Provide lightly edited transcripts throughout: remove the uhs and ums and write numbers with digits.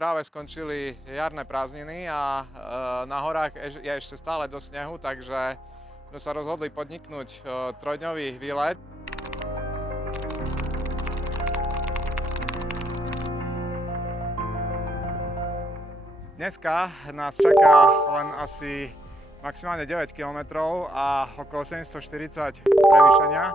práve skončili jarné prázdniny a na horách je ešte stále dosť snehu, takže sme sa rozhodli podniknúť trojdňový výlet. Dneska nás čaká len asi maximálne 9 km a okolo 740 prevýšenia.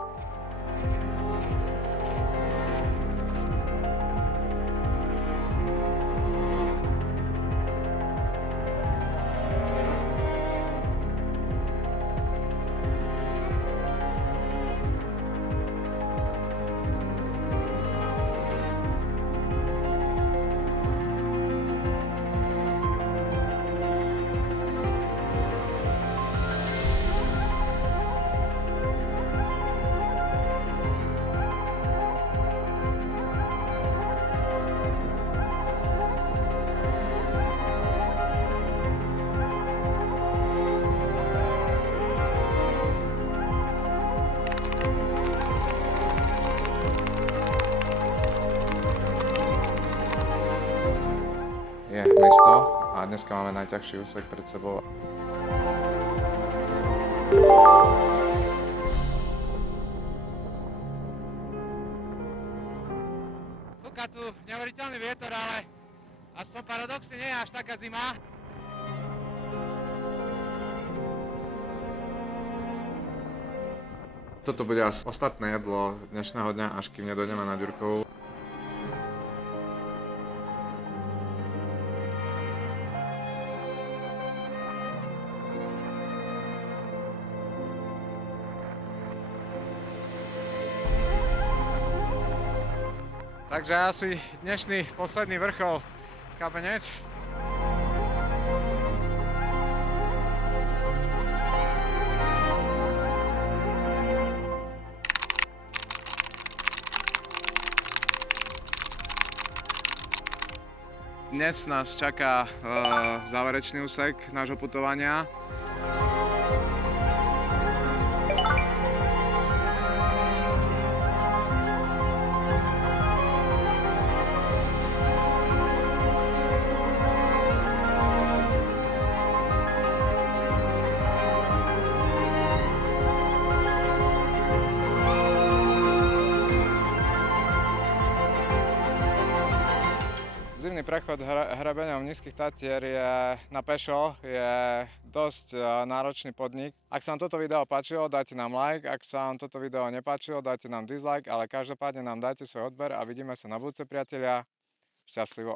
Je mesto a dneska máme najťažší úsek pred sebou. Fúka tu neuveriteľný vietor, ale aspoň paradoxne nie je až taká zima. Toto bude asi ostatné jedlo dnešného dňa, až kým nedojdeme na Ďurkovú. Takže asi dnešný posledný vrchol Kapenec. Dnes nás čaká záverečný úsek nášho putovania. Zimný prechod hrebeňom Nízkych Tatier je na pešo, je dosť náročný podnik. Ak sa vám toto video páčilo, dajte nám like, ak sa vám toto video nepáčilo, dajte nám dislike, ale každopádne nám dajte svoj odber a vidíme sa na budúce, priatelia. Šťastlivo.